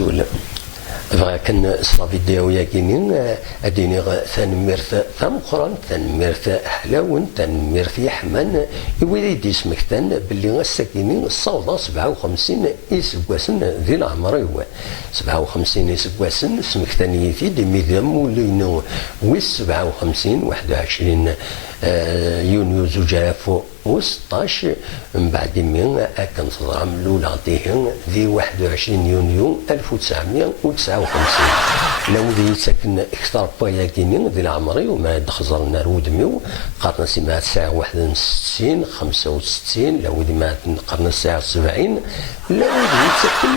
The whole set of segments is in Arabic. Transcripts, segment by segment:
زول بغا كان صافي دياويا كينين اديني تنميرت ثمقران تنميرت حلاون تنميرت يحمان يولي سمكتان باللي غساكينين الصوضة 57 يسكواسن ذي العمر هو 57 يسكواسن سمكتانيتي دي ميدام ولينو ويس 57 21 يونيو 2016 من بعد من كان تضرم الاولى ذي 21 يونيو 1959 لو ذي ساكن اكثر بايا كينين ذي العمري وما دخزر النار ودميو قرن سماع الساعه 61 65 لو ذي ما قرن الساعه 70 لو ذي ساكن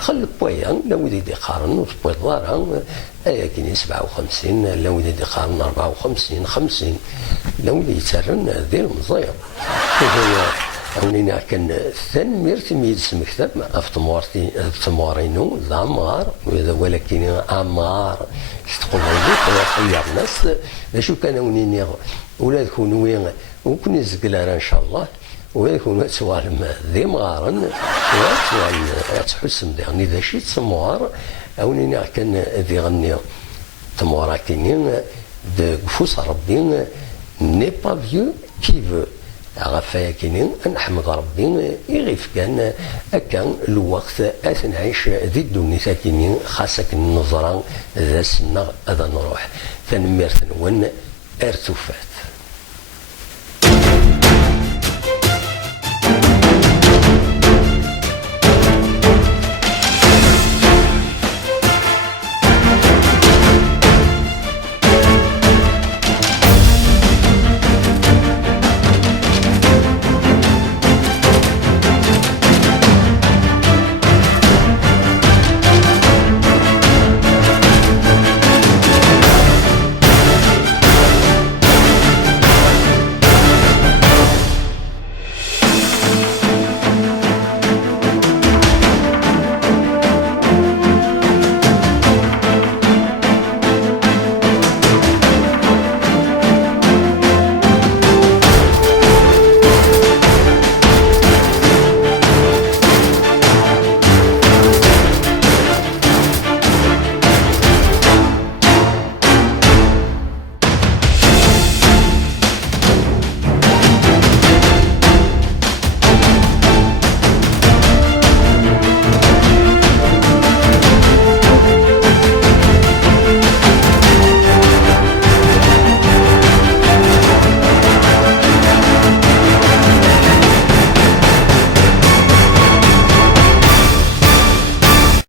خل بايا لو ذي قارن وسبوي ضارا ايا كينين 57 لو ذي قارن 54 50 لو ذي ترن ذي المزير أولينا كان ثنميرت ميل سمكتب في تموارينو العمار ولكن عمار تقول لي خير الناس شو كان أولينا ولا يكون وين وكن يزقلها إن شاء الله ويكون توالم ذي مغارن وتوال تحسم ذي إذا شي تموار أولينا كان ذي غني تموارا كينين فوس ربي n'est pas vieux qui veut غفايا كينين نحمد ربي يغيف كان كان الوقت نعيش ذي الدنيا كينين خاصك النظرة ذا السنة هذا نروح تنميرت نون ارتفات.